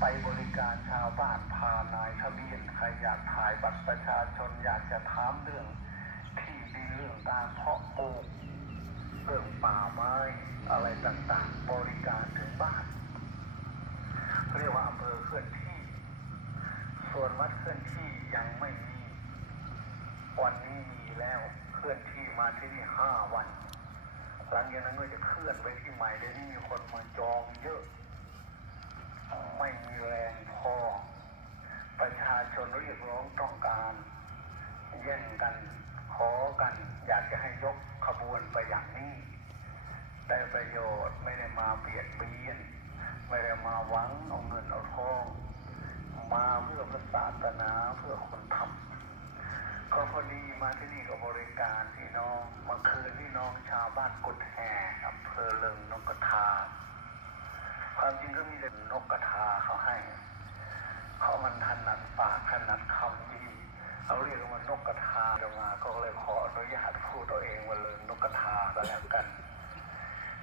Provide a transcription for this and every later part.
ไปบริการชาวบ้านพานายทะเบียนใครอยากถ่ายบัตรประชาชนอยากจะถามเรื่อง ที่ดินเรื่องการเพาะปลูกเรื่องป่าไม้อะไรต่างๆ บริการถึงบ้านเรียกว่าอำเภอเคลื่อนที่ ส่วนวัดเคลื่อนที่ยังไม่มีวันนี้มีแล้วเคลื่อนที่มาที่นี่ห้าวันหลังจากนั้นก็จะเคลื่อนไปที่ใหม่เดี๋ยวนี้มีคนมาจองเยอะ ไม่มีแรงพอ ประชาชนเรีย กร้องต้องการแย่งกันขอกัน อยากจะให้ยกขบวนไปอย่างนี้ได้ประโยชน์ไม่ได้มาเบียดเบียน ไม่ได้มาหวังเอาเงินเอาทอง มาเพื่อพระศาสนาเพื่อคนทำก็พอดีมาที่นี่ก็บริการพี่น้องเมื่อคืนพี่น้องชาวบ้านกุดแห่อำเภอเลิงนกกระทา ความจริงก็มีแต่นกกระทาเขาให้เขามันถนัดปา ถนัดคำดีเขาเรียกว่านกกระทาจะมาก็เลยขออนุญาตพูดตัวเองว่าเลิงนกกระทาก็แล้วกัน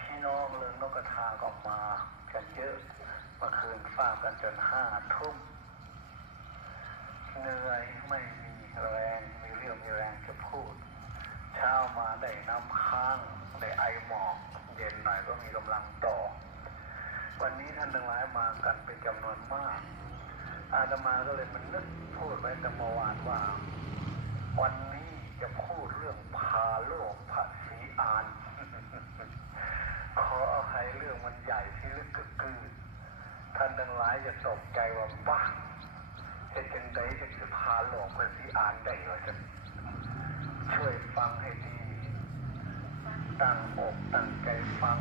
พี่น้องเลิงนกกระทาก็มากันเยอะเมื่อคืนฟากันจนห้าทุ่มเหนื่อยไม่มีแรงมีเรื่องมีแรงจะพูด เช้ามาได้น้ำค้างได้ไอหมอกเย็นหน่อยก็มีกำลังต่อ วันนี้ท่านทั้งหลายมากันเป็นจำนวนมาก อาตมาก็เลยมันนึกพูดไว้แต่เมื่อวานว่า วันนี้จะพูดเรื่องพาโลกภาษีอาน ขอเอภัยเรื่องมันใหญ่ที่ลึกกึกกือท่านทั้งหลายจะตกใจว่าบ้าเหตุจังใดจะจะพาหลวงไปที่อ่านได้เหรอจะช่วยฟังให้ดีตั้งอกตั้งใจฟัง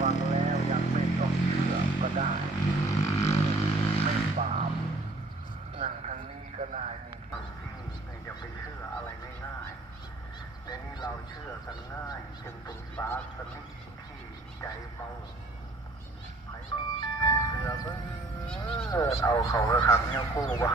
ฟังแล้วยังไม่ต้องเชื่อก็ได้ ไม่บาปนั่งทางนี้ก็ได้มีจริงๆไม่จะไปเชื่ออะไรง่ายๆเดี๋ยวนี้เราเชื่อกันง่ายจึงเป็นศาสนิกที่ใจเบาเสือเบิ่งเอาเขาครับเนี่ยคู่ว่า